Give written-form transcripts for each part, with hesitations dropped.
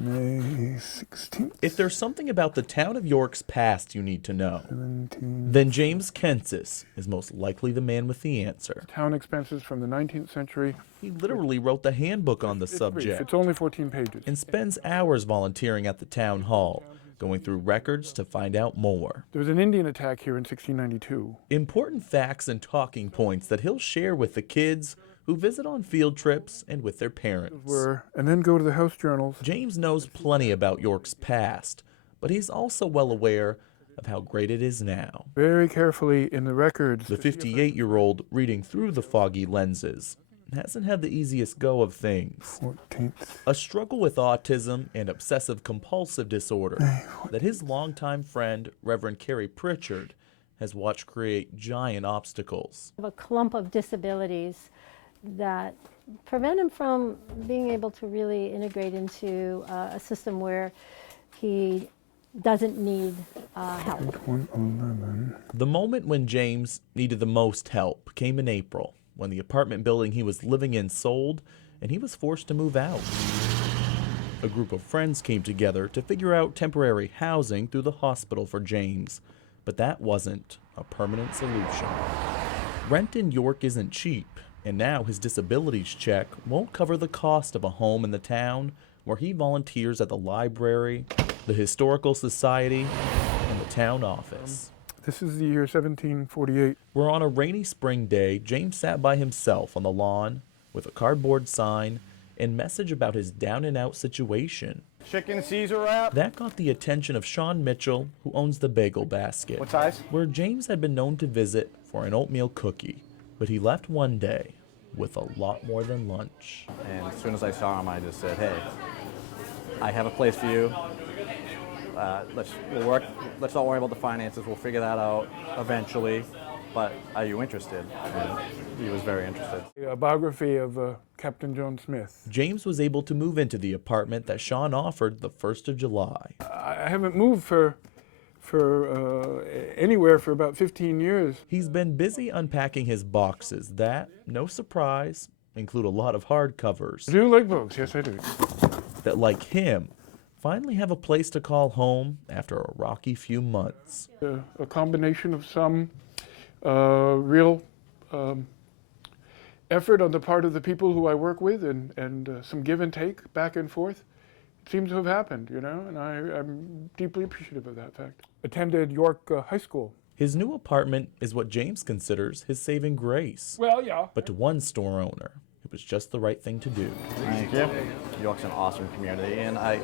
May 16th. If there's something about the town of York's past you need to know, 17. then James Kences is most likely the man with the answer. Town expenses from the 19th century. He literally wrote the handbook on the It's brief. subject It's only 14 pages. and spends hours volunteering at the town hall, going through records to find out more. There was an Indian attack here in 1692. Important facts and talking points that he'll share with the kids who visit on field trips and with their parents. And then go to the house journals. James knows plenty about York's past, but he's also well aware of how great it is now. Very carefully in the records. The 58-year-old reading through the foggy lenses hasn't had the easiest go of things. 14th. A struggle with autism and obsessive-compulsive disorder that his longtime friend, Reverend Carrie Pritchard, has watched create giant obstacles. A clump of disabilities that prevent him from being able to really integrate into a system where he doesn't need help. 111. The moment when James needed the most help came in April, when the apartment building he was living in sold and he was forced to move out. A group of friends came together to figure out temporary housing through the hospital for James, but that wasn't a permanent solution. Rent in York isn't cheap, and now his disabilities check won't cover the cost of a home in the town where he volunteers at the library, the historical society, and the town office. This is the year 1748. Where on a rainy spring day, James sat by himself on the lawn with a cardboard sign and message about his down-and-out situation. Chicken Caesar wrap. That got the attention of Sean Mitchell, who owns the Bagel Basket. What size? Where James had been known to visit for an oatmeal cookie, but he left one day with a lot more than lunch. And as soon as I saw him, I just said, hey, I have a place for you. We'll work. Let's not worry about the finances. We'll figure that out eventually. But are you interested? And he was very interested. A biography of Captain John Smith. James was able to move into the apartment that Sean offered the 1st of July. I haven't moved for anywhere for about 15 years. He's been busy unpacking his boxes that, no surprise, include a lot of hardcovers. I do like books, yes I do. That, like him, finally have a place to call home after a rocky few months. A combination of some real effort on the part of the people who I work with and some give and take back and forth. It seems to have happened, you know, and I'm deeply appreciative of that fact. Attended York High School. His new apartment is what James considers his saving grace. Well, yeah. But to one store owner, it was just the right thing to do. Thank you. York's an awesome community, and I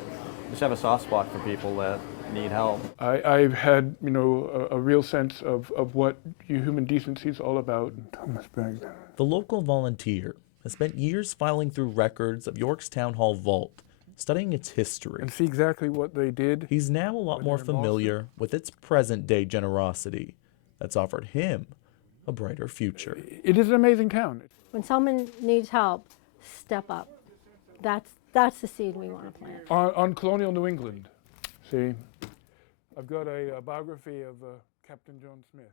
just have a soft spot for people that need help. I've had, you know, a real sense of what human decency is all about. Thomas Bagel. The local volunteer has spent years filing through records of York's Town Hall vault, studying its history. And see exactly what they did. He's now a lot more familiar with its present-day generosity that's offered him a brighter future. It is an amazing town. When someone needs help, step up. That's the seed we want to plant. On colonial New England, see, I've got a biography of Captain John Smith.